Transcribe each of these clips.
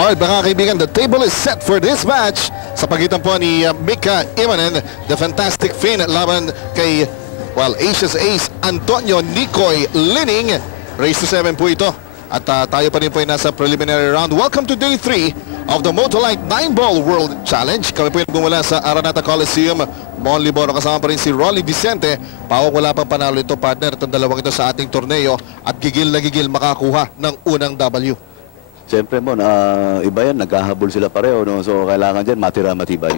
Alright mga kaibigan, the table is set for this match sa pagitan po ni Mika Immonen, the Fantastic Finn laban kay, well, Asia's Ace Antonio Nicoy Lining. Race to 7 po ito. At tayo pa rin po ay nasa preliminary round. Welcome to Day 3 of the Motolite 9-Ball World Challenge. Kami po yung bumula sa Araneta Coliseum, Monliboro. Kasama pa rin si Rolly Vicente. Pawag wala pang panalo ito, partner. Itong dalawang ito sa ating torneo. At gigil na gigil makakuha ng unang W. Siyempre mo, iba yan, naghahabol sila pareho, no? So kailangan dyan matira matibay.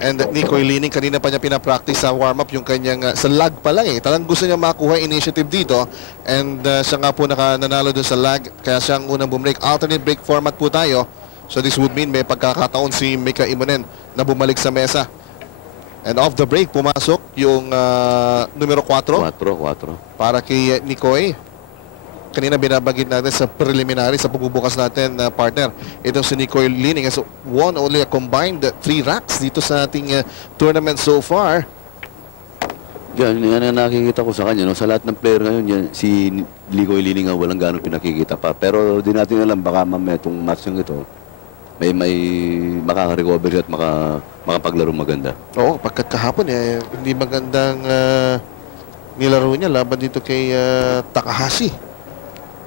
And Nicoy Lining, kanina pa niya pinapractice sa warm-up yung kanyang, sa lag pa lang eh. Talagang gusto niya makuha initiative dito. And siya nga po nanalo dun sa lag, kaya siya ang unang bumbreak. Alternate break format po tayo. So this would mean may pagkakataon si Mika Immonen na bumalik sa mesa. And off the break, pumasok yung numero 4. 4. Para kay Nicoy. Kanina binabagid natin sa preliminary, sa pagbubukas natin, partner. Itong si Nicoy Lining has won only a combined 3 racks dito sa ating tournament so far. Yan ang nakikita ko sa kanya. No? Sa lahat ng player ngayon, yan, si Nicoy Lining walang ganong pinakikita pa. Pero di natin alam, baka mamaya itong match ng ito, may makaka-recover at makapaglaro maganda. Oo, pagkat kahapon hindi magandang nilaro niya laban dito kay Takahashi.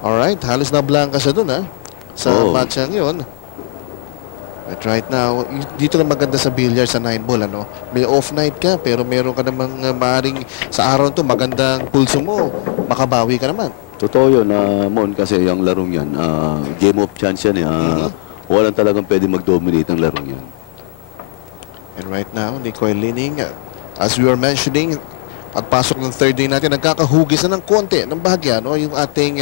Alright, halos na blanca siya dun sa match yun. But right now, dito na maganda sa billiard sa 9-ball, ano? May off night ka, pero meron ka namang maaring sa araw to magandang pulso mo, makabawi ka naman. Totoo yun, Mon, kasi yung larong yan, game of chance yan. Walang talagang pwede mag-dominate ang larong yan. And right now, Nicoy Lining, as we were mentioning, pagpasok ng third day natin, nagkakahugis na ng konti, ng bahagya, no? Yung ating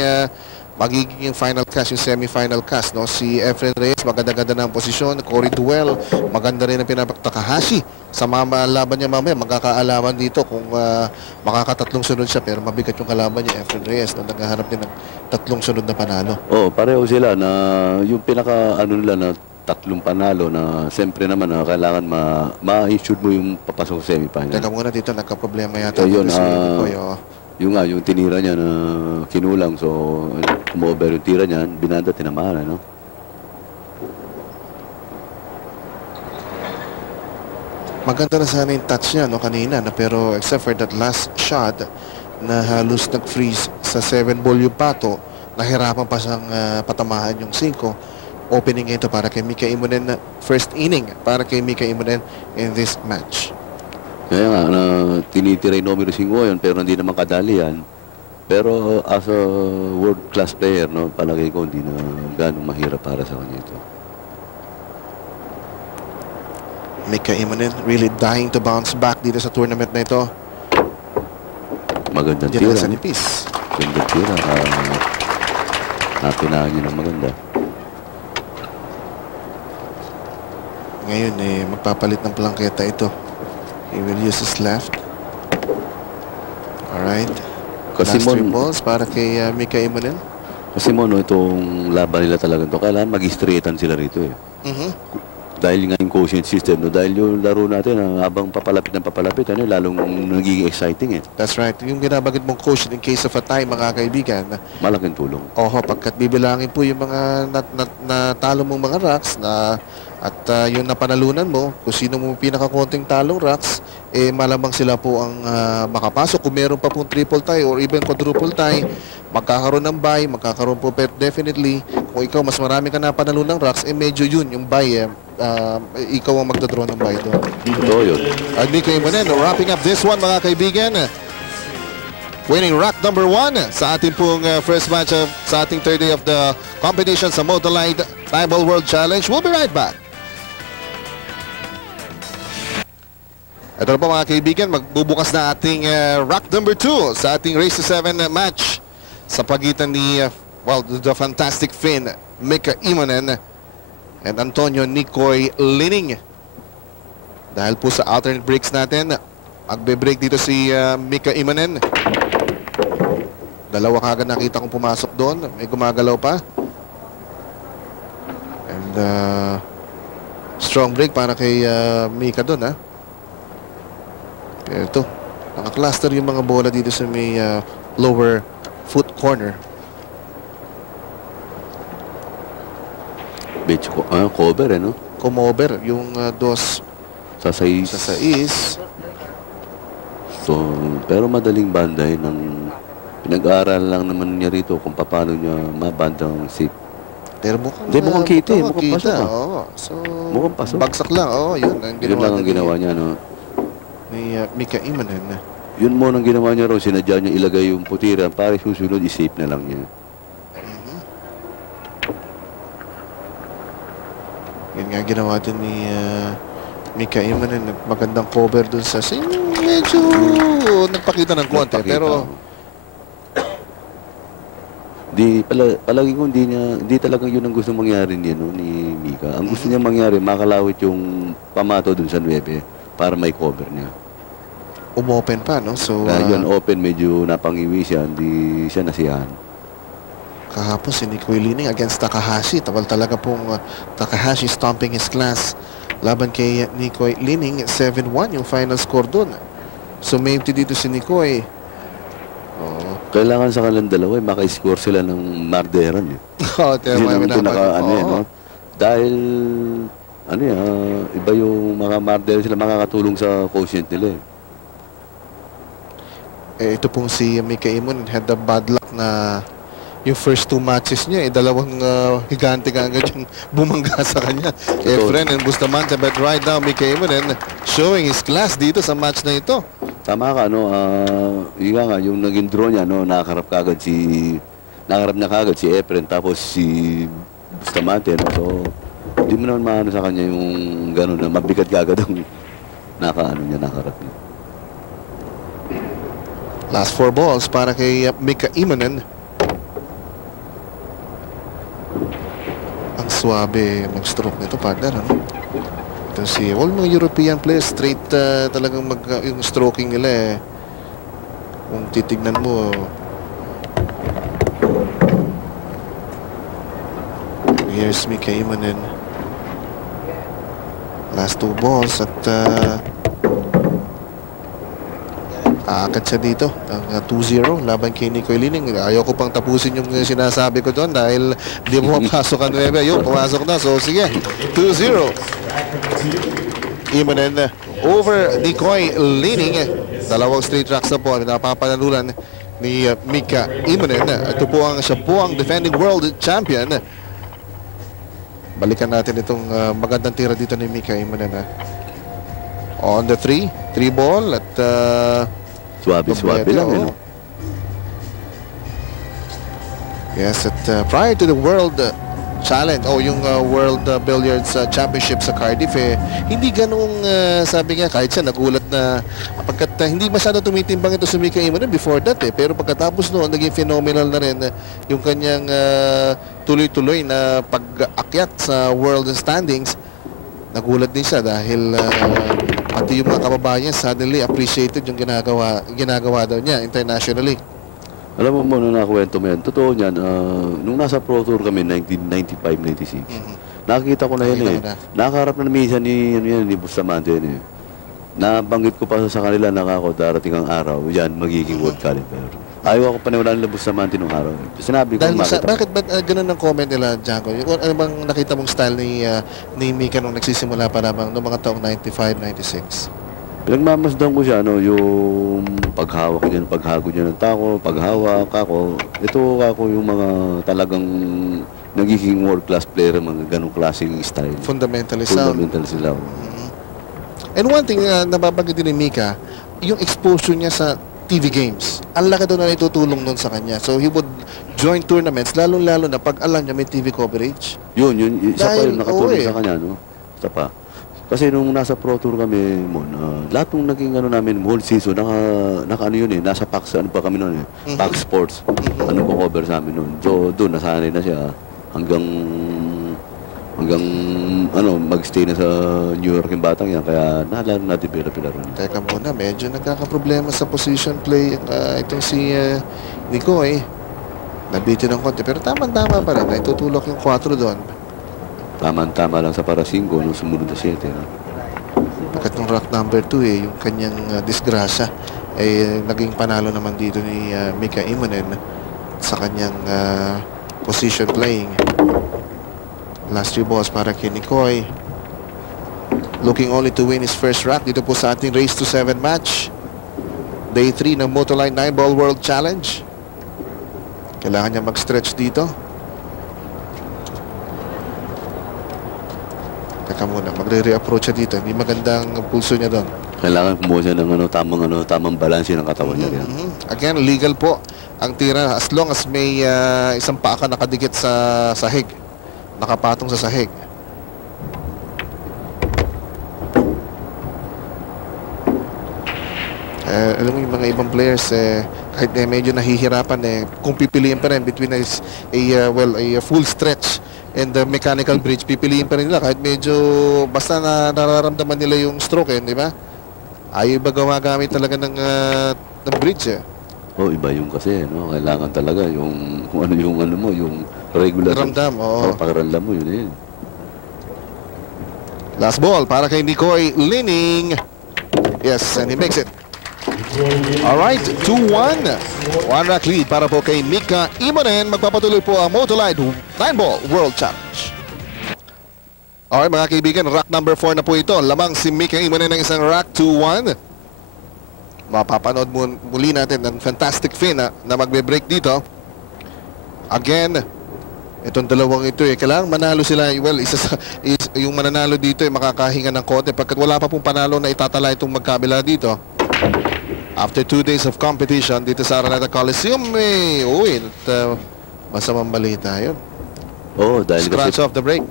magiging final cast, yung semi-final cast, no? Si Efren Reyes, maganda-ganda na ang posisyon. Cory Duel, maganda rin ang pinapagtakahashi. Sa laban niya mamaya, magkakaalaman dito kung makakatatlong sunod siya, pero mabigat yung kalaban niya, Efren Reyes, na naghahanap din ng tatlong sunod na panalo. Pareho sila na yung nila na tatlong panalo na siyempre naman kailangan ma-issue mo yung papasok sa semi-final. Teka muna dito, nagka-problema yata. Yun, yung tinira niya na kinulang, so kumover yung tira niya, binanda, tinamahan, no? Maganda na sana yung touch niya, no, kanina, pero except for that last shot na halos nag-freeze sa 7-ball yung pato, nahirapan pa siyang patamahan yung 5. Opening ito para kay Mika Immonen, first inning para kay Mika Immonen in this match. Kaya nga, tinitira yung numero 5 yun, pero hindi naman kadali yan. Pero as a world-class player, no, palagay ko hindi na ganong mahirap para sa kanya ito. Mika Immonen really dying to bounce back dito sa tournament na ito. Magandang tira. Sa nipis. Magandang tira. Napinahan niya ng maganda. Ngayon magpapalit ng plangketa ito. He will use his left. Alright. Last 3 balls para kay Mika Immonen. Kasi itong laban nila talaga ito, kailangan mag-straightan sila rito Dahil nga yung quotient system, no? Dahil yung laro natin, habang papalapit, lalong nagiging exciting That's right. Yung binabagid mong quotient in case of a tie, mga kaibigan. Malaking tulong. Pagkat bibilangin po yung mga natalo mong mga racks at yung napanalunan mo, kung sino mo pinakakonting talong racks, malamang sila po ang makapasok. Kung meron pa pong triple tie or even quadruple tie, magkakaroon ng buy, magkakaroon po definitely. Kung ikaw mas marami ka napanalunan racks, medyo yun, yung buy, ikaw ang magdadraw ng buy doon. Ito yun. At Mika Immonen, wrapping up this one, mga kaibigan. Winning rack number 1 sa ating pong first match sa ating third day of the competition sa Motolite 9-Ball World Challenge. We'll be right back. Ito na po mga kaibigan, magbubukas na ating rack number 2 sa ating race to 7 match sa pagitan ni, the Fantastic Finn, Mika Immonen, and Antonio Nicoy Lining. Dahil po sa alternate breaks natin, magbe-break dito si Mika Immonen. Dalawa kagad nakita kong pumasok doon. May gumagalaw pa. And strong break para kay Mika doon, Pero ito, naka-cluster yung mga bola dito sa may lower foot corner. Beach cover, no? Kumover yung dos Sa sais. sa sais. So, pero madaling banday ng pinag-aaral lang naman niya rito kung paano niya mabandang safe. Pero mukhang, Hindi, mukhang kita eh. Mukhang pasok, ah. Oo. So, Mukhang pasok. bagsak lang. Oo, yun. Yun lang ang ginawa niya, no? Ni Mika Imanen. Yun mo nang ginawa niya raw, sinadya niya ilagay yung putiran para susunod, i-safe na lang niya. Yun nga ginawa din ni Mika Imanen. Magandang cover dun sa medyo nagpakita ng konti. Nagpakita, Pero palagi ko hindi talaga yun ang gusto mangyari niya, no, ni Mika. Ang gusto niya mangyari, makalawit yung pamato dun sa 9 para may cover niya. umopen pa, no? So, Yun, open, medyo napangiwi siya, hindi siya nasiyahan. kahapon si Nico Lining against Takahashi. Tawal talaga pong Takahashi stomping his class. Laban kay Nico Lining, 7-1 yung final score dun. So, may dito si Nico eh. Oh. Kailangan sa kanilang dalawa, maka-score sila ng marderan. Oh, Hindi naman no? Dahil, iba yung mga marderan sila makakatulong sa quotient nila. Ito pong si Mika Imanen had the bad luck na yung first 2 matches niya, dalawang higante ka agad yung bumangga sa kanya. Efren and Bustamante, but right now, Mika Imanen showing his class dito sa match na ito. Tama ka, no? Yung naging draw niya, no? Nakaharap niya kagad si Efren, tapos si Bustamante, no? So, hindi mo naman maano sa kanya yung gano'n na mabigat kagad ang nakaharap niya. Last 4 balls para kay Mika Imanen. Ang swabe mag-stroke nito, partner, ano? Ito si all mga European players, straight talagang yung stroking nila eh. Kung titignan mo, here's Mika Imanen. Last 2 balls at aakat siya dito ang 2-0 laban kay Nico Lining. Ayaw ko pang tapusin yung sinasabi ko doon dahil hindi mo mapasok ang 9. Yun, pumasok na. So sige, 2-0. Imanen over Nico Lining. Dalawang straight tracks na po ang napapanalunan ni Mika Imanen. Ito po siya po ang defending world champion. Balikan natin itong magandang tira dito ni Mika Imanen. On the 3 ball at Swabe lang, oh. Yes, at prior to the World Challenge, yung World Billiards Championship sa Cardiff, hindi ganung sabi nga, kahit siya nagulat na pagkat hindi masyado tumitimbang ito sa Mika Imanen before that pero pagkatapos noon, naging phenomenal na rin yung kanyang tuloy-tuloy na pag-akyat sa world standings. Nagulat din siya dahil pati yung mga kababayan suddenly appreciated yung ginagawa daw niya internationally. Alam mo nung nakuwento mo yan, totoo niyan, nung nasa Pro Tour kami, 1995-96, nakakita ko na yan Nakaharap na minsan ni Bustamante yan Nabanggit ko pa sa kanila na ako darating ang araw, yan, magiging world caliber. Ayaw ako paniwalaan nila Bustamante nung araw. Sinabi ko, bakit ba ganun ang comment nila, Django? Ano bang nakita mong style ni Mika nung nagsisimula pa lamang noong mga taong 95-96? Pinagmamasdan ko siya, yung paghawak niya, paghago niya ng tako, paghawak ako. Ito ako yung mga talagang nagiging world class player, mga ganong klaseng style. Fundamentally sound. Fundamentally sound. And one thing na nababanggit din ni Mika, yung exposure niya sa TV games. Ang laki doon na itutulong doon sa kanya. So he would join tournaments, lalo-lalo na pag alam niya may TV coverage. Yun, isa pa yung nakatulong sa kanya, no? Isa pa. Kasi nung nasa Pro Tour kami, lahat ng naging namin, whole season, nasa PAX, kami noon PAX Sports. Ano po cover sa amin noon. So doon, nasanay na siya hanggang magstay na sa New York yung batang yan. Kaya nalaro na-develop yung laro niya. Teka muna, medyo nagkakaproblema sa position play itong si Nico Nabitin ng konti. Pero tama-tama pa rin. Itutulok yung 4 doon. Tama-tama lang sa para 5 nung sumunod na 7. Pagkat nung rack number 2 yung kanyang disgrasya naging panalo naman dito ni Mika Imanen sa kanyang position playing. Last 3 balls para kay Nicoy. Looking only to win his first rack dito po sa ating Race to 7 match. Day 3 ng Motoline 9-Ball World Challenge. Kailangan niya mag-stretch dito. Teka muna, magre-reapproach siya dito. Hindi magandang pulso niya doon. Kailangan kumuha siya ng tamang balanse ng katawan niya. Again, legal po ang tira as long as may isang paa ka nakadikit sa sahig. Nakapatong sa sahig. Alam mo yung mga ibang players kahit medyo nahihirapan kung pipiliin pa rin between a full stretch and the mechanical bridge, pipiliin pa rin nila kahit medyo basta nararamdaman nila yung stroke, di ba? Ayaw ba gumagamit talaga ng bridge? Iba yung kasi, no? Kailangan talaga yung kung ano yung regular ramdam, pakiramdam mo yun. Last ball para kay Nicoy Lining. Yes, and he makes it. Alright, 2-1. One rack lead para po kay Mika Immonen. Magpapatuloy po ang Motoline 9-Ball World Challenge. Alright mga kaibigan, rack number 4 na po ito. Lamang si Mika Immonen ng isang rack 2-1. Mapapanood muli natin ang fantastic fin na magbe-break dito. Again, itong dalawang ito kailangan manalo sila. Well, yung mananalo dito makakahinga ng konti pagkat wala pa pong panalo na itatala itong magkabila dito. After 2 days of competition dito sa Araneta Coliseum, masamang balita yun. Dahil scratch off the break.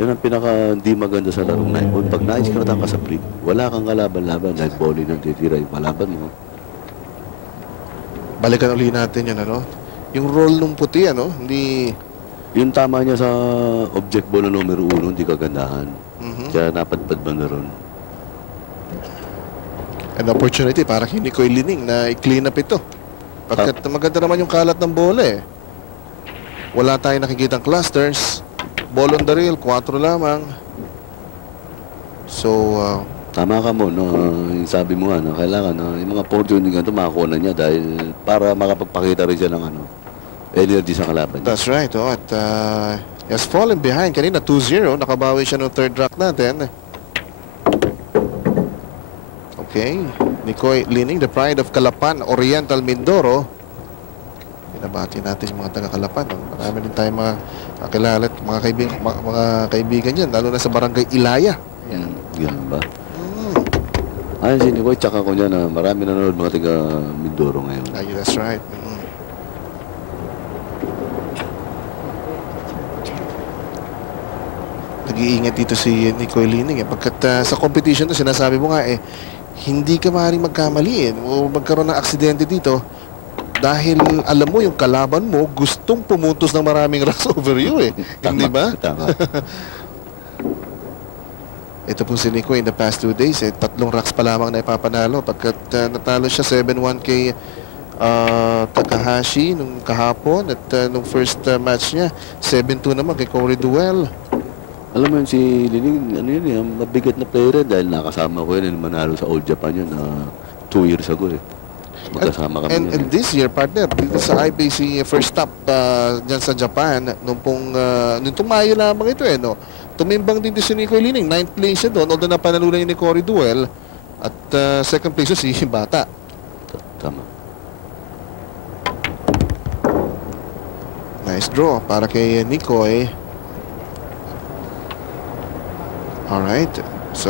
Yun ang pinaka di maganda sa larong 9-ball. Pag na-scratch ka sa break, wala kang kalaban-laban dahil volley nang titira yung kalaban mo. Balikan uli natin yun, yung roll nung puti, hindi... Yung tama niya sa object ball na numero 1, hindi kagandahan. Kaya napadpad ba na ron? An opportunity para kay Nicoy Lining na i-clean up ito. Pagkat maganda naman yung kalat ng bola Wala tayong nakikitang clusters. Ball on the rail, 4 lamang. So, tama ka mo, yung sabi mo nga, kailangan yung mga opportunity ganito makakuha na niya dahil para makapagpakita rin siya ng energy sa kalaban. That's right. At he has fallen behind. Kanina 2-0. Nakabawi siya ng third rack natin. Okay. Nicoy Lining, the pride of Calapan, Oriental Mindoro. Binabati natin yung mga taga-Calapan. Marami din tayong mga kakilala at mga kaibigan dyan, lalo na sa barangay Ilaya. Yan ba? Ayun si Nicoy, tsaka ko niya na marami nanonood mga taga-Mindoro ngayon. That's right. Nag-iingat dito si Nicoy Lining pagkat sa competition to, sinasabi mo nga hindi ka maaaring magkamali o magkaroon ng aksidente dito dahil alam mo yung kalaban mo gustong pumuntos ng maraming racks over you hindi ba? Tama. Ito po si Nicoy in the past 2 days 3 racks pa lamang na ipapanalo pagkat natalo siya 7-1 kay Takahashi nung kahapon at nung first match niya 7-2 naman kay Corey Duell. Alam mo yun, si Lining, mabigat na player dahil nakasama ko yun, manalo sa All Japan yun 2 years ago Magkasama kami and this year, partner, dito sa IBC first stop dyan sa Japan, nung tumayo lamang ito tumimbang din si Nicoy Lining, 9th place siya doon, although napanalunan niya ni Corey Duell, at 2nd place si Bata. Tama. Nice draw para kay Nicoy. Alright, so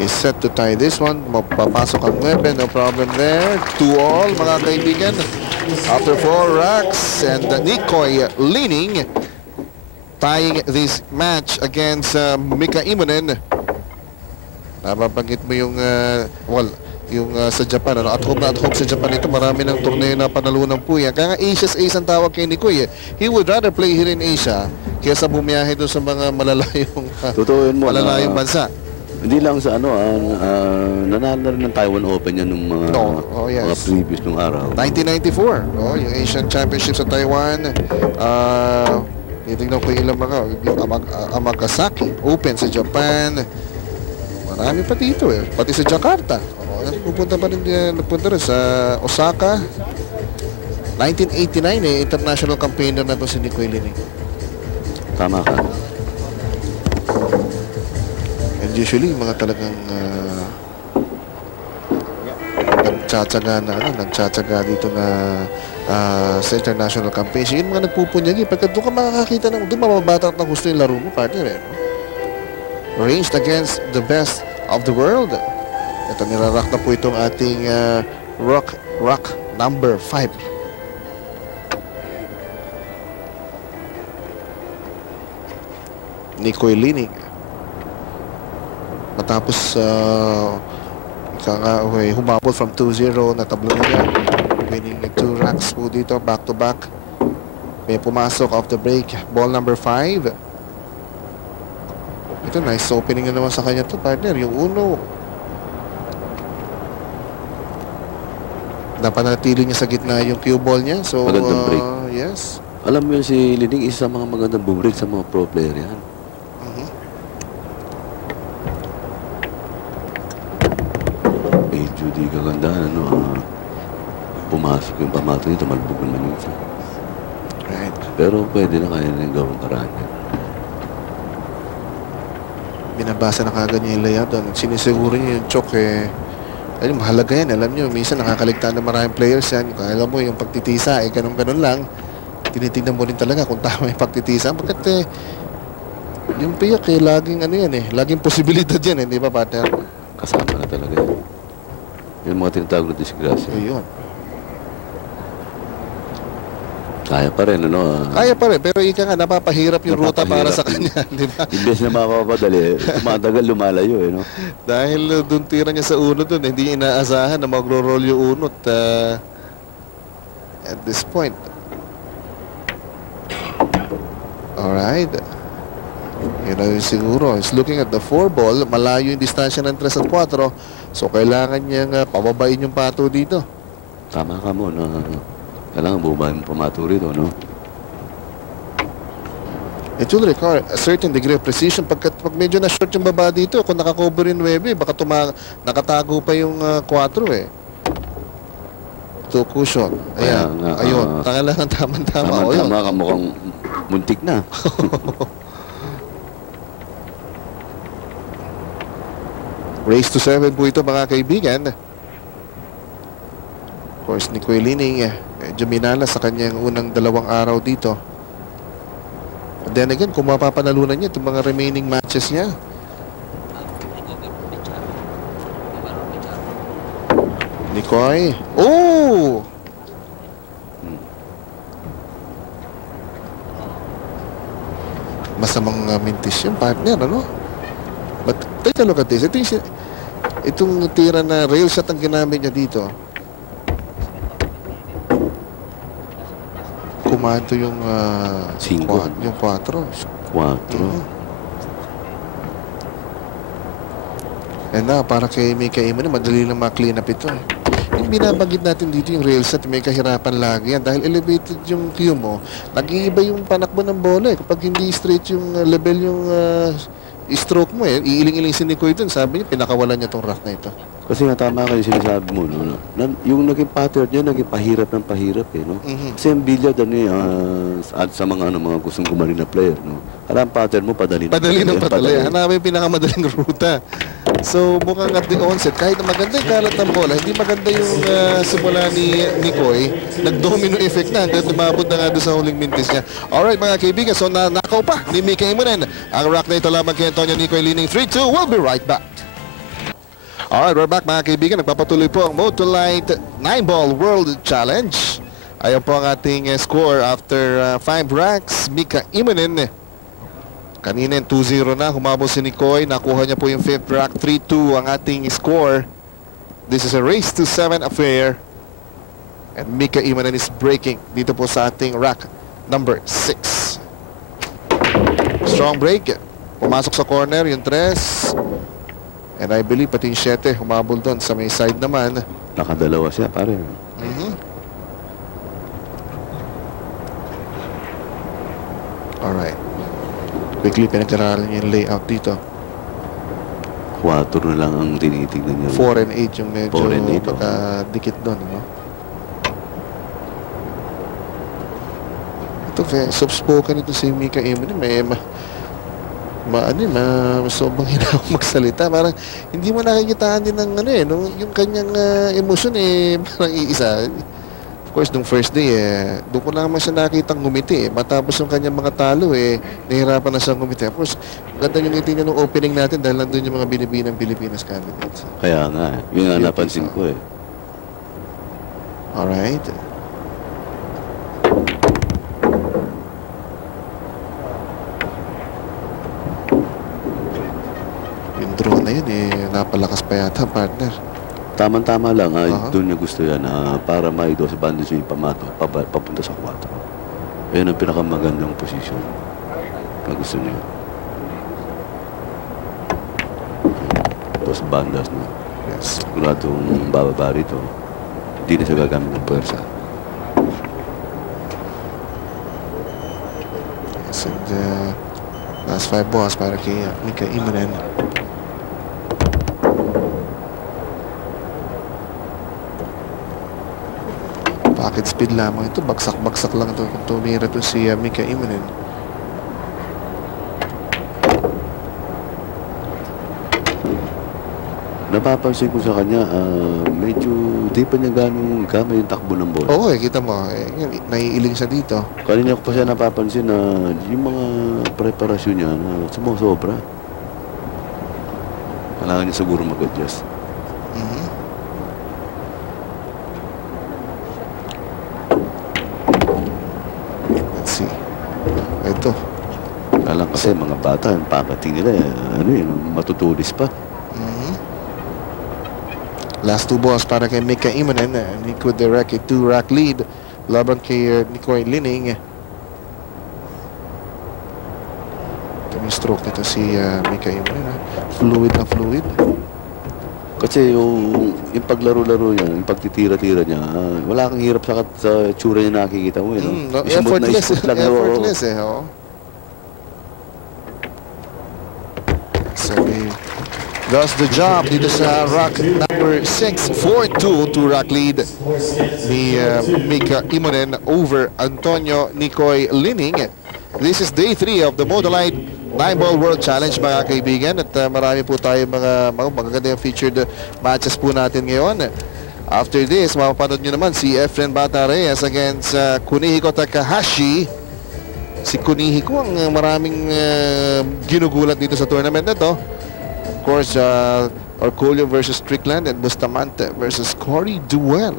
is set to tie this one. Mapapasok ang 9, no problem there. 2-all mga kaibigan after 4 racks, and Nicoy Lining tying this match against Mika Immonen. Nababanggit mo yung yung sa Japan, at home sa Japan ito, marami ng torneo na panalunan po yan. Kaya nga Asia's Ace ang tawag kay Nicoy He would rather play here in Asia kaysa bumiyahe doon sa mga malalayong bansa. Hindi lang sa nanalo rin ng Taiwan Open yan nung mga previous nung araw. 1994, yung Asian Championship sa Taiwan. Titignan ko yung ilang mga Amagasaki Open sa Japan. Marami pa dito pati sa Jakarta. Nagpunta rin sa Osaka. 1989 international campaigner na to si Nicoy Lining. Tama ka. And usually, mga talagang nagtsatsaga dito na sa international campaign. Yung mga nagpupunyagi, pagka doon ka makakakita doon mababatak na gusto yung laro mo, partner. Ranged against the best of the world. Ito, nirarak na po itong ating rock number 5. Nicoy Lining. Matapos humabol from 2-0, natablo niya. Winning 2 racks po dito, back to back. May pumasok off the break. Ball number 5. Ito, nice opening na naman sa kanya to, partner. Yung uno. Napanatili niya sa gitna yung cue ball niya. So, magandang break. Yes. Alam mo yun, si Lining, isa sa mga magandang bumbreak sa mga pro player yan. Medyo di kagandahan, pumasok yung pamato nito, malbog naman yun. Right. Pero pwede na, kaya na yung gawang paraan yan. Binabasa na kagad niya yung layout doon. Sinisiguro niya yung choke ayun, mahalaga yan. Alam niyo, minsan nakakaligtaan ng maraming players yan. Alam mo, yung pagtitisa, ganun-ganun lang. Tinitingnan mo rin talaga kung tama yung pagtitisa. Bakit yung piyak laging laging posibilidad yan di ba, partner? Kasama na talaga yan. Yung mga tinatawag na disgrasya. Ayun. Kaya pa rin, Kaya pa rin, pero ika nga, napapahirap yung ruta para sa kanya, di ba? Imbes na mapapadali, tumatagal, lumalayo, no? Dahil doon tira niya sa uno doon, hindi niya inaasahan na magro-roll yung unot at this point. Alright. Yun na yun siguro. He's looking at the 4 ball. Malayo yung distansya ng 3 at 4. So, kailangan niyang pababain yung pato dito. Tama ka mo, kailangan bumahin yung pamato rito, no? It will require a certain degree of precision. Pag medyo na-short yung baba dito, kung nakakover yung 9, baka nakatago pa yung 4 to cushion. Ayan. Ayun. Kailangan tama-tama. Tama ka, mukhang muntik na. Race to 7 po ito, mga kaibigan. Of course, Nicoy Lining medyo minala sa kanyang unang 2 araw dito. And then again, kung mapapanalunan niya itong mga remaining matches niya. Nicoy. Oh! Masamang mintis yung partner, But take a look at this. Itong tira na rail shot ang ginamit niya dito. Kumando yung 5. yung 4. 4. And para kay Mika Iman, madali lang ma-clean up ito. Yung binabagit natin dito yung rail shot, may kahirapan lagi yan. Dahil elevated yung cue mo, nag-iiba yung panakbo ng bola. Kapag hindi straight yung level yung stroke mo iiling-iling si Nicoy dun. Sabi niya, pinakawalan niya tong rack na ito. Kasi nga tama kayo sinasabi mo, yung naging pattern niya, naging pahirap ng pahirap, Kasi yung billiard, sa mga gustong gumaling na player, Parang pattern mo, padali ng padali. Hanapin yung pinakamadaling ruta. So, mukhang at the onset, kahit na maganda yung kalat ng bola, hindi maganda yung simula ni Nicoy, nag-domino effect na hanggang lumabot na nga doon sa huling mintis niya. Alright, mga kaibigan, so nakaw pa ni Mika Imanen ang rack na ito lamang kay Antonio Nicoy Lining. 3-2, we'll be right back. Alright, we're back, mga kaibigan. Nagpapatuloy po ang Motolite 9-Ball World Challenge. Ayan po ang ating score after 5 racks. Mika Imanen. Kanina 2-0 na. Humabol si Nicoy. Nakuha niya po yung 5th rack. 3-2 ang ating score. This is a race to 7 affair. And Mika Imanen is breaking dito po sa ating rack number 6. Strong break. Pumasok sa corner yung 3. And I believe pati yung 7 humabol doon sa may side naman. Nakadalawa siya, pare. Alright. Quickly pinag-aralan niya yung layout dito. 4 na lang ang tinitignan niya. 4 and 8 yung medyo 4 and 8, pagka-dikit doon, Ito, soft-spoken ito si Mika Immonen. Sobrang hirap magsalita. Parang hindi mo nakikitaan din ng yung kanyang emosyon parang iisa. Of course, nung first day doon ko lang naman siya nakitang ngumiti matapos yung kanyang mga talo nahirapan na siyang ngumiti. Of course, ganda yung ngiti niya nung opening natin dahil nandun yung mga binibinang Pilipinas candidates. Kaya nga, yun nga napansin ko Alright. Yung draw na yun napalakas pa yata, partner. Tama-tama lang, doon niya gusto yan para maido sa banda yung pamato, papunta sa 4. Yan ang pinakamagandang posisyon na gusto niya. Ito sa bandas, no? Yes. Siguradong bababa rito, hindi na siya gagamit ng pwersa. Yes, and last 5 balls para kay Mika Immonen. Pocket speed lamang ito. Bagsak-bagsak lang ito kung tumira ito si Mika Immonen. Napapansin ko sa kanya, medyo di pa niya ganong gamay yung takbo ng bola. Oo kita mo. Naiiling siya dito. Kanina ko pa siya napapansin na yung mga preparasyon niya na sumusobra. Kailangan niya siguro mag-adjust. Let's see. Ito. Kailangan kasi mga bata, yung pakating nila, matutulis pa. Last 2 balls para kay Mika Immonen. He could direct a 2-rack lead laban kay Nicoy Lining. Ito yung stroke nito si Mika Immonen. Fluid na fluid. Kasi yung paglaro-laro niya, yung pagtitira-tira niya, wala kang hirap sa tsura niya nakikita mo. Effortless. Effortless oo. Sabi, does the job dito sa rack number 6, 4-2, 2-rack lead ni Mika Immonen over Antonio Nicoy Lining. This is day 3 of the Modolite 9-Ball World Challenge, mga kaibigan, at marami po tayo mga magagandang featured matches po natin ngayon. After this, mapapanood nyo naman si Efren Bata Reyes against Kunihiko Takahashi. Si Kunihiko ang maraming ginugulat dito sa tournament na to. Of course, Orcolio versus Strickland and Bustamante versus Cory Duel.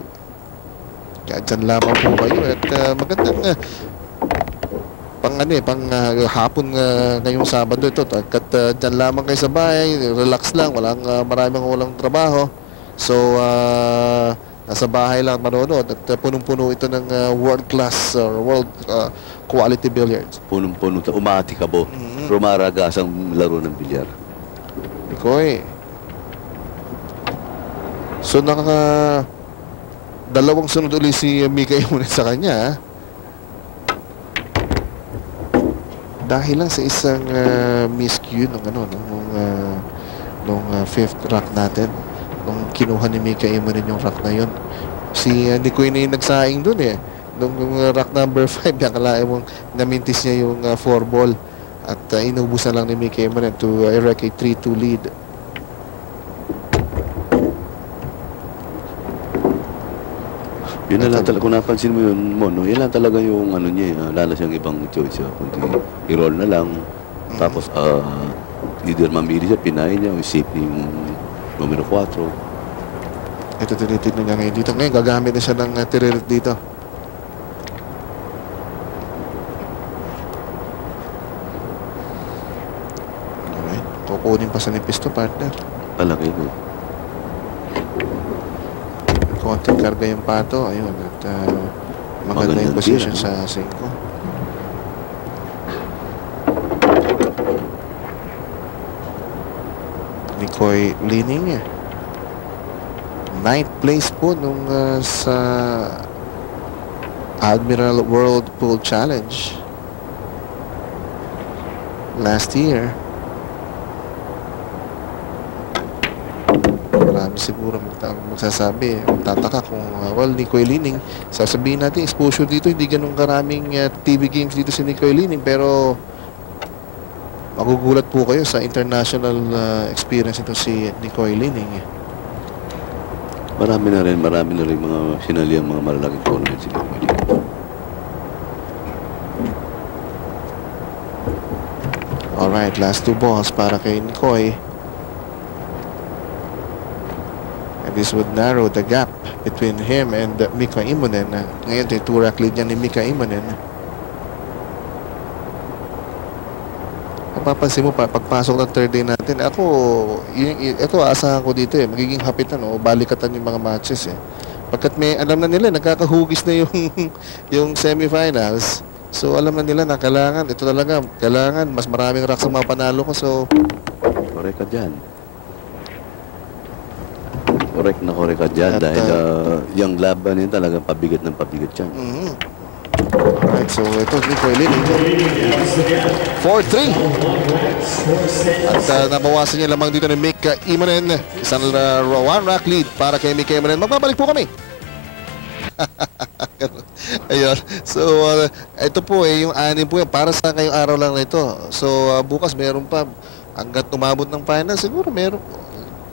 Kaya dyan lamang po kayo at magandang pang hapon ngayong Sabado ito. At dyan lamang kayo sa bahay, relax lang, walang trabaho. So, nasa bahay lang manonood at punong-puno ito ng world class or world quality billiards. Punong-puno, umatikabo, rumaragasang laro ng bilyar. Nikoy. So dalawang sunod ulit si Mika Immonen sa kanya. Dahil lang sa isang miscue nung fifth rack natin. Nung kinuha ni Mika Immonen yung rack na yun. Si Nikoy na yung nagsaing dun Nung rack number 5, akalain mong namintis niya yung 4 ball. At inubusan lang ni Mika Immonen to erect a 3-2 lead. Yun na lang talaga, kung napansin mo yun, Mono, yun lang talaga yung niya, lala siyang ibang choice. Kundi i-roll na lang. Tapos, either mamili siya, pinahin niya, o safe yung numero 4. Ito, tinitignan niya ngayon dito. Ngayon, gagamit na siya ng tiririt dito. Alright. Kukunin pa sa nipis to, partner. Palaki ko. Konting karga yung pato. Ayun. At maganda yung position sa 5. Nicoy Lining. 9th place po nung sa Admiral World Pool Challenge last year. marami siguro magsasabi, magtataka kung, well, Nicoy Lining, sasabihin natin, exposure dito, hindi ganun karaming TV games dito si Nicoy Lining, pero magugulat po kayo sa international experience ito si Nicoy Lining. Marami na rin mga sinali ang mga malalaking tournament sila. Alright, last 2 balls para kay Nicoy. And this would narrow the gap between him and Mika Immonen. Ngayon, 2-rack lead niya ni Mika Immonen. Mapapansin mo, pagpasok ng third day natin, ito asahan ko dito magiging hapitan o balikatan yung mga matches Pagkat alam na nila, nagkakahugis na yung semifinals. So alam na nila na kailangan mas maraming racks ang mapanalo ko. So correct ka dyan. Correct ka dyan. At, dahil yung laban yun talagang pabigat ng pabigat yan. Alright, so ito Nicoy Lining 4-3. At nabawasan niya lamang dito ni Mika Immonen. Isang 1-rack lead para kay Mika Immonen. Magbabalik po kami. Ayun. So, ito po yung 6 po yan. Para sa ngayong araw lang na ito. So, bukas meron pa. Hanggat umabot ng final, siguro meron.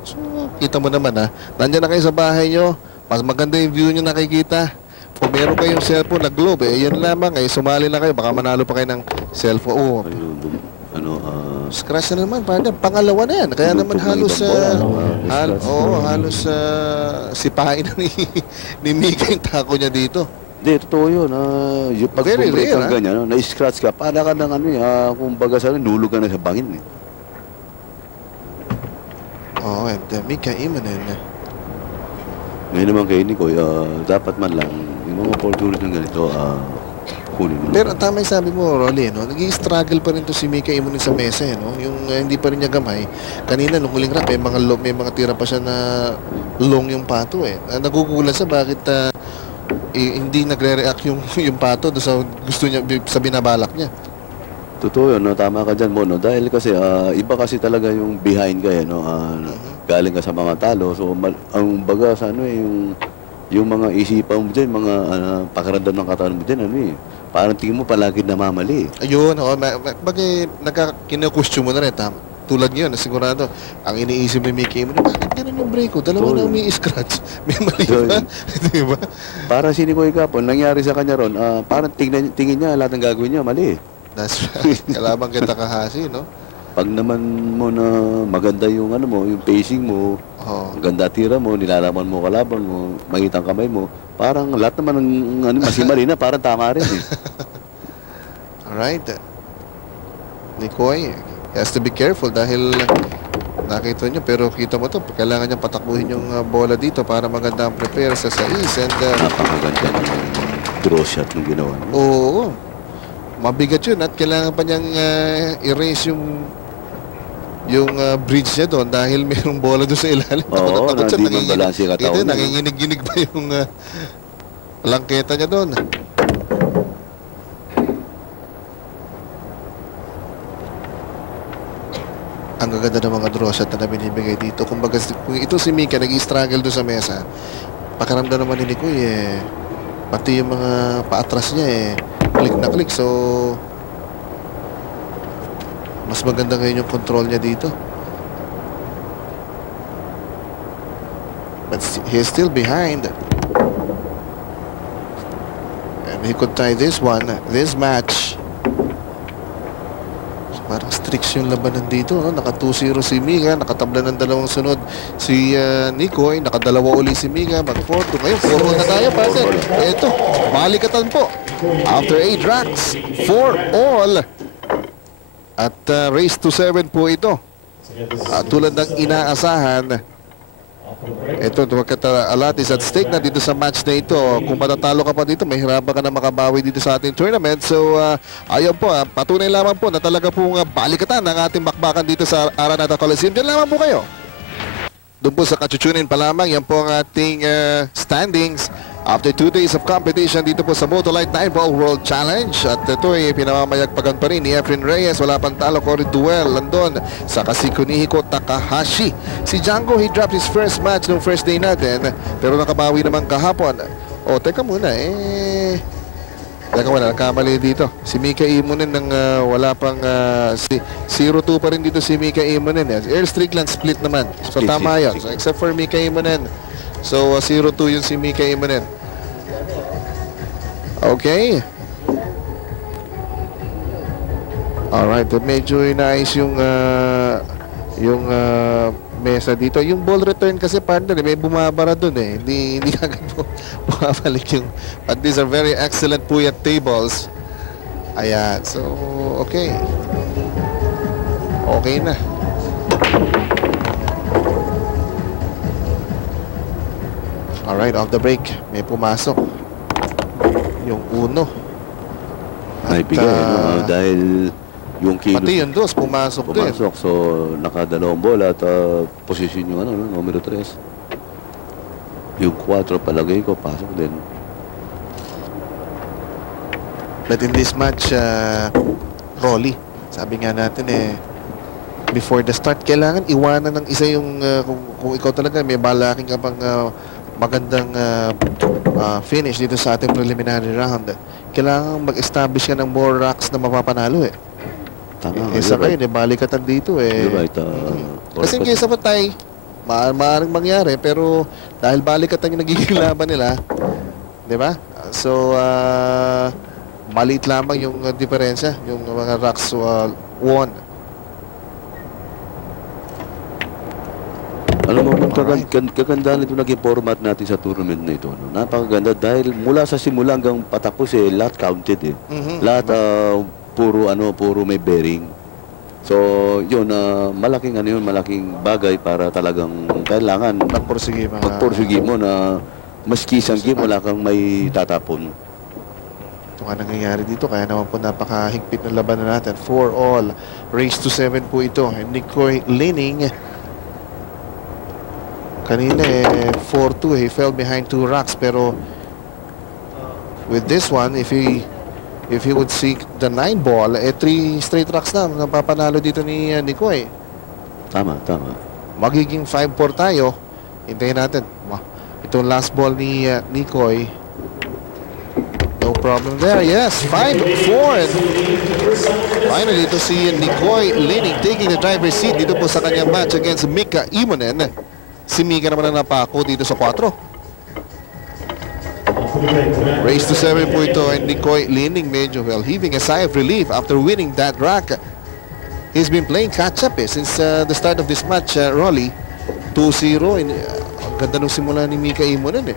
So, kita mo naman Nandiyan na kayo sa bahay nyo. Mas maganda yung view nyo nakikita. Kung meron kayong cellphone na globe, yan lamang. Sumali na kayo. Baka manalo pa kayo ng cellphone. Scratch na naman. Pangalawa na yan. Kaya naman halos sipain na ni Mika yung tako niya dito. Hindi, totoo yun. Yung pag-break kang ganyan, na-scratch ka, para ka ng kumbaga sa nulog ka na sa bangin. And Mika Immonen. Ngayon naman kay Nicoy, dapat man lang, yung mga opportunity ng ganito, kunin mo. Pero tama yung sabi mo, Rolly, nag-i-struggle pa rin to si Mika Immonen sa mesa, yung hindi pa rin niya gamay. Kanina, nung huling rap, may mga tira pa siya na long yung pato. Nagugulan siya bakit hindi nagre-react yung pato doon sa gusto niya, sa binabalak niya. Totoo yun, tama ka dyan, Mono. Dahil kasi, iba kasi talaga yung behind ka, galing ka sa mga talo. So, ang baga sa yung mga isipan mo dyan, mga pakiramdam ng katawan mo dyan, parang tingin mo palagi namamali. Ayun, bagay, kinu-question mo na rin, tulad ngayon, sigurado, ang iniisip ni Mika Immonen, bakit ganun yung break ko? Dalawa na umi-scratch. May mali ba? Diba? Para si Nicoy Capon, nangyari sa kanya ron, parang tingin niya, lahat ng gagawin niya, mali. That's right. Kalabang kita kahasi, no? Pag naman mo na maganda yung yung pacing mo, ganda tira mo, nilalaman mo kalaban mo, mangitang kamay mo, parang lahat naman ng masimali na, parang tama rin Alright. Nicoy has to be careful dahil nakita nyo, pero kita mo to, kailangan niyang patakbuhin yung bola dito para maganda ang prepare sa sais. And napakaganda ng draw shot ng ginawa. Oo. Mabigat yun at kailangan pa niyang erase yung bridge niya doon dahil mayroong bola doon sa ilalim. Oo, hindi man balanse yung katawan. Nanginginig-ginig pa yung langketa niya doon. Ang gaganda ng mga draw shot na binibigay dito. Kung ito si Mika nag-i-struggle doon sa mesa, pakiramdam naman ni Nicoy pati yung mga paatras niya click na click. So mas maganda ngayon yung control niya dito. But he's still behind. And he could tie this match. So parang strict yung labanan dito. Naka 2-0 si Mika. Nakatabla ng dalawang sunod si Nicoy. Nakadalawa uli si Mika. Mag-4-2. Ngayon, 4-1 na tayo. Ito, balikatan po. After 8 racks, 4-all. At race to 7 po ito. Tulad ng inaasahan, ito, a lot is at stake na dito sa match na ito. Kung matatalo ka pa dito, may hirapan ka na makabawi dito sa ating tournament. So, ayun po, patunay lamang po na talaga pong balikatan ng ating bakbakan dito sa Araneta Coliseum. Diyan lamang po kayo. Doon po sa kachuchunin pa lamang, yan po ang ating standings. After 2 days of competition dito po sa Motolite 9-Ball World Challenge, at ito ay pinamamayagpagan pa rin ni Efren Reyes. Wala pang talo, Cory Duel nandun sa kasi Kunihiko Takahashi. Si Django, he dropped his first match nung first day natin, pero nakabawi naman kahapon. O, teka muna, teka muna, nakamali dito. Si Mika Imonen ng wala pang 0-2 pa rin dito si Mika Imonen. Air Strickland split naman. So Split, tama yun. split. So, except for Mika Imonen. So 0-2 yun si Mika Imonen. Okay. Alright, medyo inayos yung mesa dito. Yung ball return kasi partner, may bumabara dun eh. Hindi agad bumabalik yung. But these are very excellent puyat tables. Ayan, so okay. Okay na. Alright, off the break. May pumasok. Yung uno. May bigay, dahil yung kilos Pati yung dos, pumasok din. pumasok. So, nakadalawang bola at position yung numero 3. Yung 4, palagay ko, pasok din. But in this match, Rolly, sabi nga natin before the start, kailangan iwanan ng isa yung, kung ikaw talaga may balaking ka pang magandang finish dito sa ating preliminary round. Kailangan mag-establish ka ng more racks na mapapanalo eh. Tama. Isa kayo, balikatan dito eh. You're right. Kasi kaysa patay, maaaring mangyari, pero dahil balikatan yung nagiging laban nila, di ba? So, maliit lamang yung diferensya, yung mga racks won. Alam mo, kagandahan ito naging format natin sa tournament na ito. No? Napakaganda dahil mula sa simula hanggang patapos lahat counted Lahat puro may bearing. So, yun, malaking bagay para talagang kailangan magporsige mo na maski isang game wala kang may tatapon. Ito nga nangyayari dito, kaya naman po napakahigpit ng labanan natin. 4-all, race to 7 po ito. Nicoy Lining, kanina 4-2, he fell behind 2 racks, pero with this one, if he would seek the 9 ball, 3 straight racks na napapanalo dito ni Nicoy. Tama. Magiging 5-4 tayo. Hintayin natin. Itong last ball ni Nicoy. No problem there. Yes, 5-4. Finally, ito si Nicoy Lining taking the driver's seat dito po sa kanyang match against Mika Imonen. Si Mika naman ang napako dito sa 4. Race to 7 po ito, and Nicoy Lining medyo heaving a sigh of relief after winning that rack. He's been playing catch-up since the start of this match, Rolly. 2-0. Ang ganda nung simula ni Mika Imonen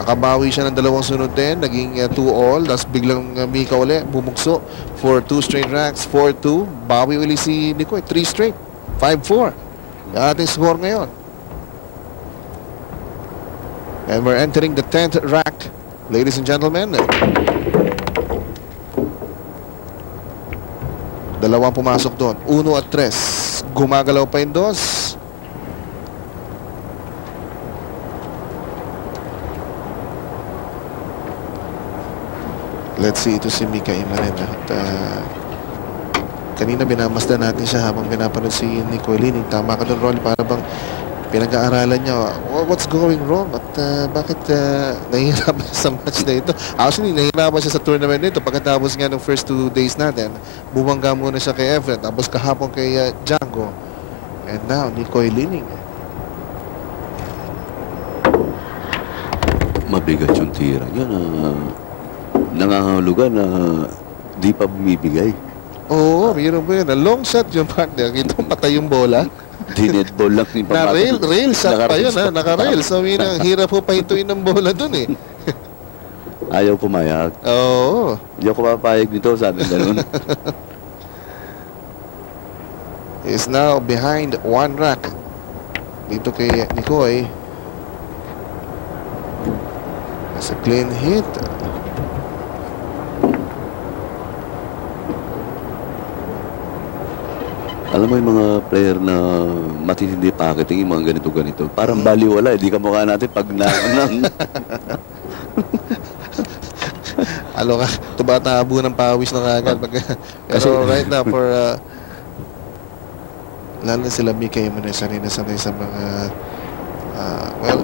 Nakabawi siya ng 2 sunod din, naging 2-all, tapos biglang Mika uli, bumukso for 2 straight racks, 4-2. Bawi uli si Nicoy, 3 straight, 5-4. Yung ating score ngayon. And we're entering the 10th rack, ladies and gentlemen. Dalawang pumasok doon, 1 at 3. Gumagalaw pa yung dos. Let's see, ito si Mika Imonen. At kanina binamasdan natin siya habang pinapanood si Nicoy Lining. Tama ka doon, Rolly, para bang pinag-aaralan niya what's going wrong at bakit nahihirapan siya sa match na ito. Actually, nahihirapan siya sa tournament nito. Pagkatapos nga ng first 2 days natin, bumangga muna siya kay Efren, tapos kahapon kay Django, and now Nicoy Lining. Mabigat yung tira yan. Nangangahulugan na di pa bumibigay. Oo, mayroon po yun. Long shot yung partner. Ito patay yung bola. Dinetball lang ni Na rail shot pa yun, naka-rail. So, ang hirap po pahintuin ng bola dun Ayaw pumayag. Oo. Hindi ako papayag nito, sabi ganun. Is now behind 1 rack. Dito kay Nicoy. That's a clean hit. Alam mo yung mga player na matitindi packeting, yung mga ganito-ganito. Parang baliwala, hindi ka mukha natin pag Alo ka, tumatabo ng pawis na kagad. Pero right now, for lalo na sila Mika Imanez, sanay na sanay sa mga well,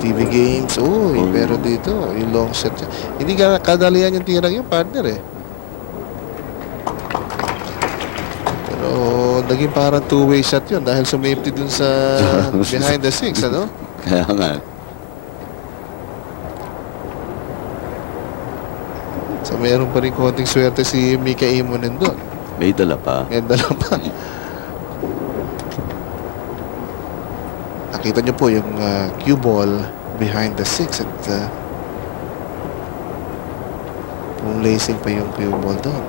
TV games. Uy, pero dito, yung long shot niya. Hindi ka kadalian yung tirang yung partner eh. Pero naging parang two-way shot yun dahil sumipti dun sa behind the six, ano? Kaya nga. So meron pa rin konting swerte si Mika Imanez doon. May dala pa. May dala pa. Nakita nyo po yung cue ball behind the six at lacing pa yung cue ball doon.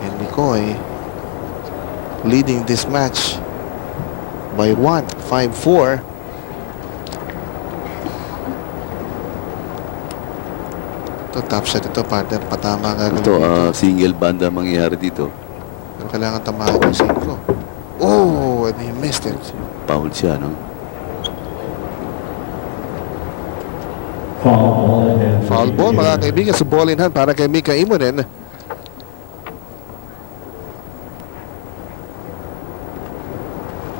And Nicoy leading this match by 1, 5-4. Ito, top shot ito, partner. Patama nga. Ito, single banda mangyayari dito. Pero kailangan tamahan yung singko. Oh, and he missed it. Foul siya, no? Foul ball, mga kaibigan, sa ball in hand para kay Mika Imanez.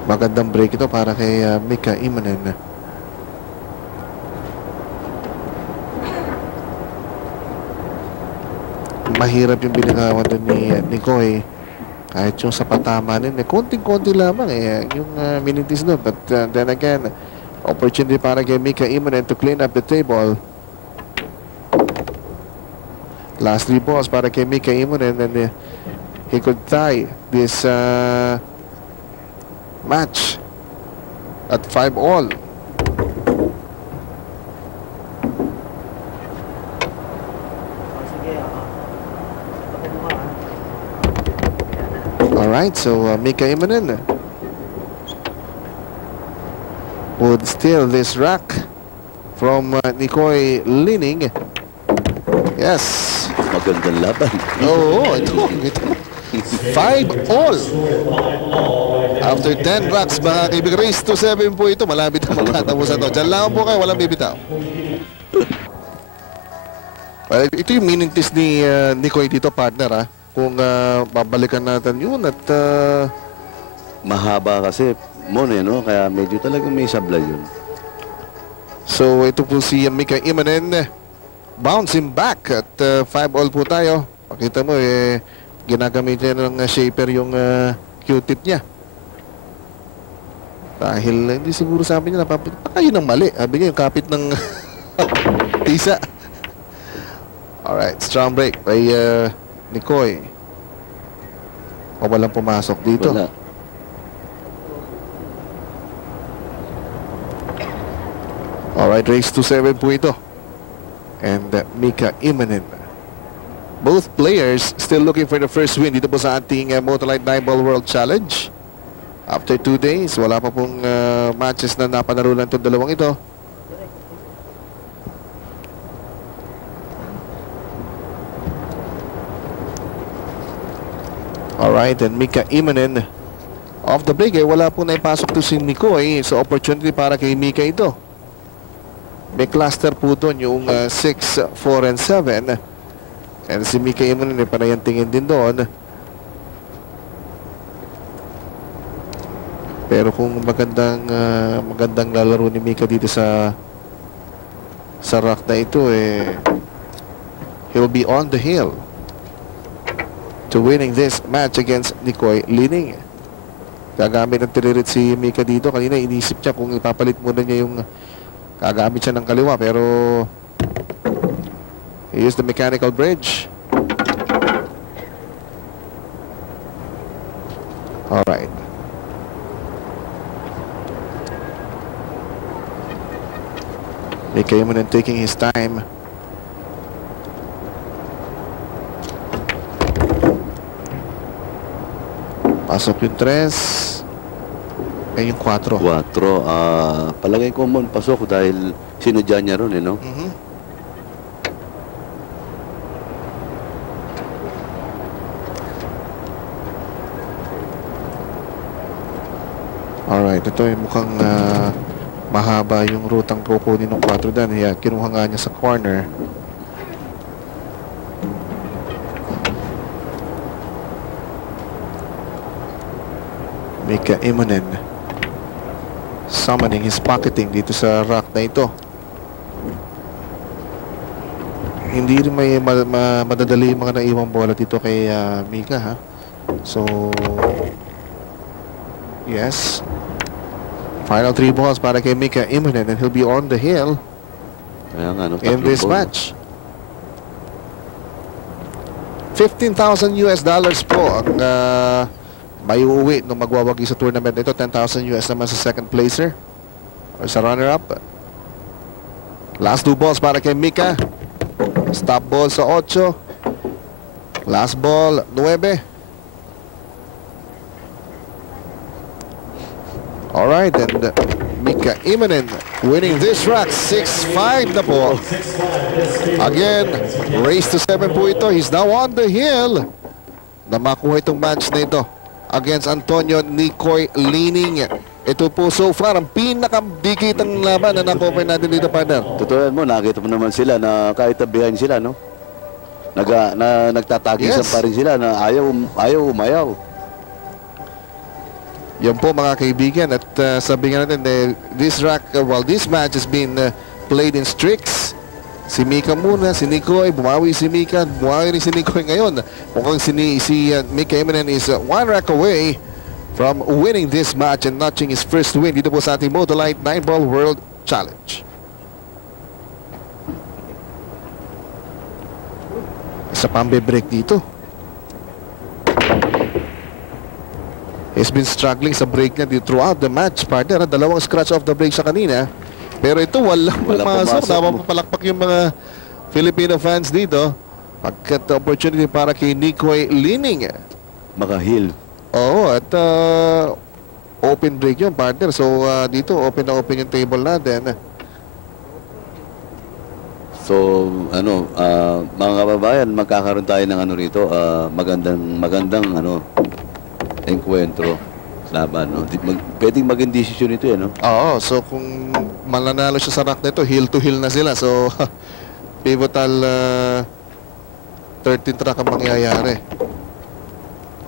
Magandang break ito para kay Mika Imanez. Mahirap yung bilingawan doon ni Nicoy. Kahit yung sa patama din, konting-konti lamang yung minitis doon. But then again, opportunity para kay Mika Imanez to clean up the table. Last 3 balls para kay Mika Imanez, and he could tie this match at 5-all. Alright, so Mika Imanez would steal this rack from Nicoy Lining. Yes. Magandang laban. Oo, ito. 5-all. After 10 racks, mga kaibigan, race to 7 po ito. Malapit na magkatapusan ito. Diyan lang po kayo, walang bibitaw. Well, ito yung meaningless ni Nicoy dito, partner, ha? Kung babalikan natin yun at Mahaba kasi, Mone, no? Kaya medyo talagang may sablay yun. so ito po si Mika Imanez bouncing back at 5-all po tayo. Pakita mo ginagamit niya ng shaper yung Q-tip niya. Dahil hindi siguro sabi niya baka yun ang mali. Sabi niya yung kapit ng tisa. Alright, strong break by Nicoy. O walang pumasok dito. Wala. Alright, race to 7 po ito. And Mika Imanez. Both players still looking for the first win dito po sa ating Motorlight 9-Ball World Challenge. After 2 days, wala pa pong matches na napanarunan itong dalawang ito. Alright, and Mika Imanez off the break wala po na ipasok to si Nicoy. So opportunity para kay Mika ito. May cluster po doon yung 6, 4, and 7. And si Mika Imanez panayang tingin din doon. Pero kung magandang lalaro ni Mika dito sa rack na ito, he'll be on the hill to winning this match against Nicoy Lining. Gagamit ng tiririt si Mika dito. Kanina inisip niya kung ipapalit muna niya yung gagamit siya ng kaliwa, pero he used the mechanical bridge. Alright. Mika Imanez taking his time. Pasok yung 3. Ay, yung 4. 4. Palagay ko mo pasok dahil sinudya niya ron, no? Alright, ito ay mukhang Mahaba yung rutang kukunin ng 4 dan. Kinuha nga niya sa corner. Mika Immonen summoning his pocketing dito sa rack na ito. Hindi rin may madadali yung mga naiwang bola dito kay Mika, ha. So yes, final 3 balls para kay Mika Immonen, and he'll be on the hill in this match. $15,000 po ang may uuwi nung magwawagi sa tournament nito. $10,000 naman sa second placer or sa runner-up. Last 2 balls para kay Mika. Stop ball sa 8. Last ball 9. Alright, and Mika Immonen winning this rack. 6-5 na po. Again, race to 7 po ito. He's now on the hill na makuha itong match na ito against Antonio Nicoy Lining. Ito po so far ang pinakabigitang laban na nakover natin dito, partner. Totoo yan mo, nakita mo naman sila na kahit behind sila, no? Nagtatagisan pa rin sila na ayaw umayaw. Yan po mga kaibigan, at sabihin natin this match has been played in streaks. Si Mika muna, si Nicoy, bumawi si Mika, bumawi rin si Nicoy ngayon. Mukhang si Mika Immonen is 1 rack away from winning this match and notching his first win dito po sa ating Modolite 9-Ball World Challenge. Isa pang break dito. He's been struggling sa break niya throughout the match, partner. Dalawang scratch off the break sa kanina. Pero ito walang pumasok. Napapalakpak yung mga Filipino fans dito. Pagkat opportunity para kay Nicoy Lining. Makahil. Oo, at open break yun, partner. So dito open na open yung table natin. So mga kababayan, magkakaroon tayo ng rito, magandang enkwentro, laban, no? Pwedeng maging desisyon ito, no? Oo, so kung mananalo siya sa rack nito, hill to hill na sila. So pivotal 13th track ang mangyayari.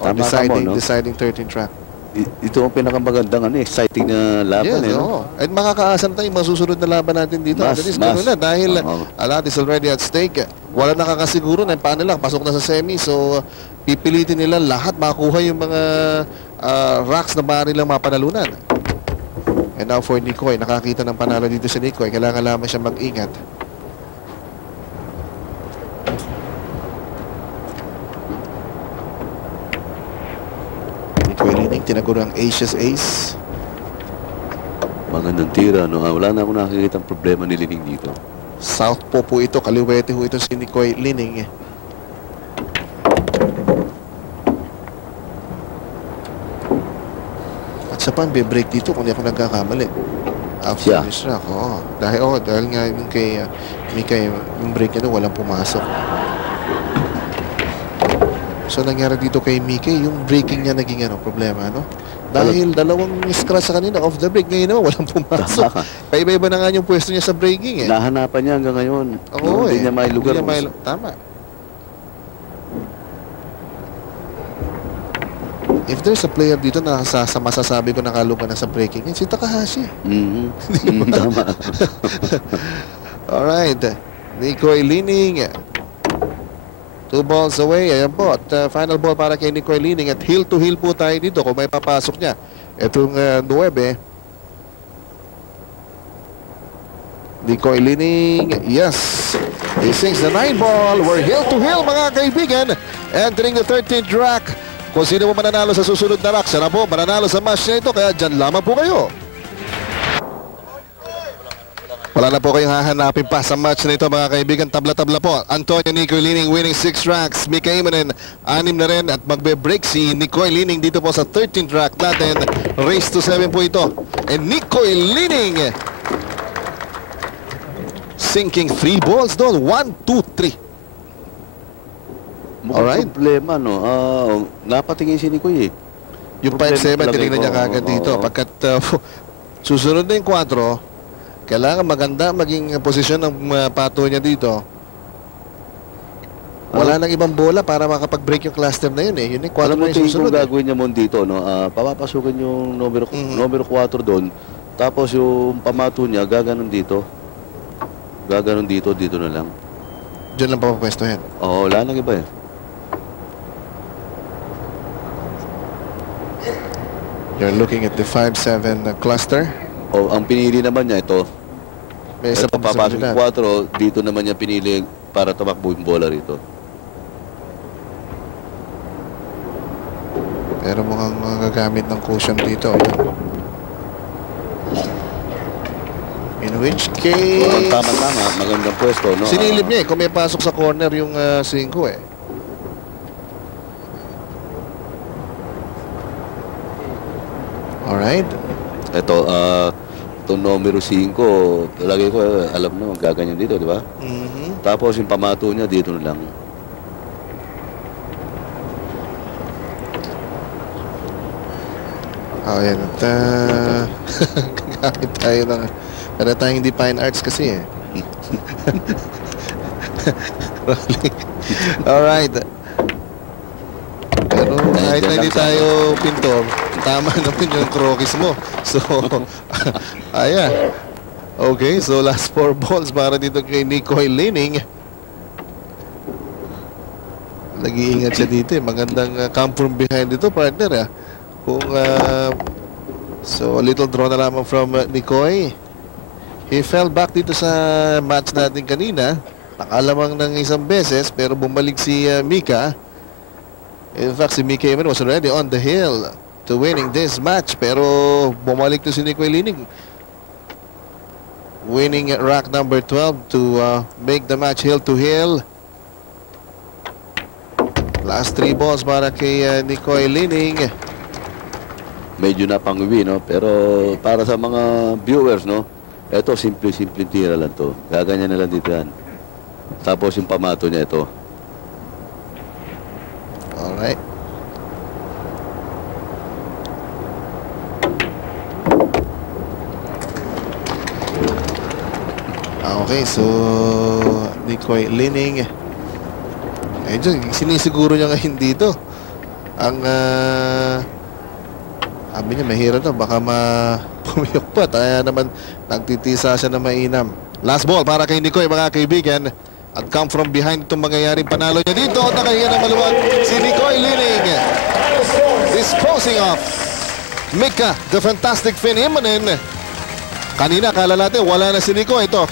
Or deciding 13th track. Ito ang pinakamagandang exciting na laban, yes, no? At makakaasa na tayo masusunod na laban natin dito. Na, dahil a lot is already at stake. Wala nakakasiguro na paano lang, pasok na sa semi. So pipilitin nila lahat makuha yung mga racks na maaari lang mapanalunan. And now for Nicoy, nakakita ng panalo dito si Nicoy. Kailangan lamang siya mag-ingat. Nicoy Lining, tinaguro ang Asia's Ace. Magandang tira, no? Wala na akong nakikita ang problema ni Lining dito. Southpaw po ito, kaliwete ho ito si Nicoy Lining. Sa pan break dito kung di ako nagkakamali after this rack. Dahil nga yung kay Mika, yung break niya walang pumasok. So nangyari dito kay Mika, yung breaking niya naging problema, no? Dahil dalawang scratch sa kanina off the break, ngayon naman walang pumasok. Paiba-iba na nga yung pwesto niya sa breaking, eh. Nahanapan niya hanggang ngayon. Oo, hindi niya may lugar. Tama. If there's a player dito na sa masasabi ko nakalugan na sa breaking, si Takahashi. Tama. Alright. Nicoy Lining. 2 balls away. Ayan po. At final ball para kay Nicoy Lining. At hill to hill po tayo dito kung may papasok niya. Itong 9. Nicoy Lining. Yes. He sinks the 9 ball. We're hill to hill, mga kaibigan. Entering the 13th rack. Kung sino mo mananalo sa susunod na rack, sana po mananalo sa match na ito. Kaya dyan lamang po kayo. Wala na po kayong hahanapin pa sa match na ito, mga kaibigan. Tabla-tabla po. Antonio Nicoy Lining winning 6 racks. Mika Immonen 6 na rin. At magbe-break si Nicoy Lining dito po sa 13th rack natin. Race to 7 po ito. And Nicoy Lining sinking 3 balls doon. 1, 2, 3. Alright. Problema, no? Napatingin si Nicoy, eh. Yung 5-7, tinignan niya kagad dito. Pagkat susunod na yung 4, Kailangan maganda maging posisyon ng pato niya dito. Wala nang ibang bola para makapag-break yung cluster na yun eh. Yun yung 4 Alam mo, na yung tingin susunod kung eh. gagawin niya mo dito, no? Papapasukin yung numero 4 doon. Tapos yung pamato niya, gaganon dito. Gaganon dito, dito na lang. Diyan lang papapwestohin. Oo, wala nang iba eh. You're looking at the 5-7 cluster. O, ang pinili naman niya ito. May isa Ito, pang papasok posibilidad. yung 4, dito naman niya pinili para tumakbo yung bola rito. Pero mukhang gagamit ng cushion dito. Yun. In which case... Ang tama-tama, magandang pwesto, no? Sinilip niya eh. Kung may pasok sa corner yung 5 eh. Alright. Ito, itong numero 5, lagi ko, alam na, gaganyan dito, di ba? Tapos yung pamato niya, dito na lang. Oh, yan. At gagamit tayo ng... Para tayong hindi fine arts kasi eh. Rolling. Alright. Pero kahit na hindi tayo pintor, tama naman yung krokis mo. So, ayan. Okay, so last 4 balls para dito kay Nicoy Lining. Nag-iingat siya dito eh. Magandang come from behind dito, partner ah. Kung, so a little draw na lamang from Nicoy. He fell back dito sa match natin kanina. Nakalamang ng isang beses pero bumalik si Mika. In fact, si Mika Eman was already on the hill to winning this match. Pero bumalik to si Nicoy Lining. Winning rack number 12 to make the match hill to hill. Last 3 balls para kay Nicoy Lining. Medyo napang-uwi, no? Pero para sa mga viewers, no? Ito, simple tira lang to. Gaganyan na lang dito yan. Tapos yung pamato niya ito. Alright. Okay, so Nicoy Lining. Medyo sinisiguro niya ngayon dito. Ang sabi niya mahirap na baka pumiyok pa. Kaya naman nagtitisa siya na mainam. Last ball para kay Nicoy mga kaibigan. At come from behind itong mangyayaring panalo niya dito. Nakahiya na maluwag si Nicoy Lining. Disposing of Mika, the fantastic Finn Imanen. Kanina akala natin wala na si Nicoy. Ito,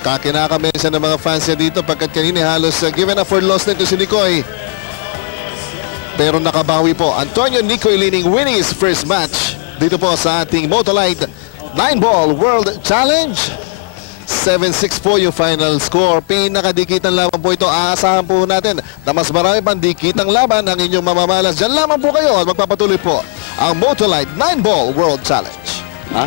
kakinakamensa ng mga fans niya dito pagkat kanina halos given up for loss na ito si Nicoy. Pero nakabawi po. Antonio Nicoy Lining winning his first match dito po sa ating Motolite 9-ball World Challenge. 7-6 po yung final score. Pinakadikitan lamang po ito. Aasahan po natin na mas marami pang dikitang laban ang inyong mamamalas. Diyan lamang po kayo at magpapatuloy po ang Motolite 9-ball World Challenge. Ha?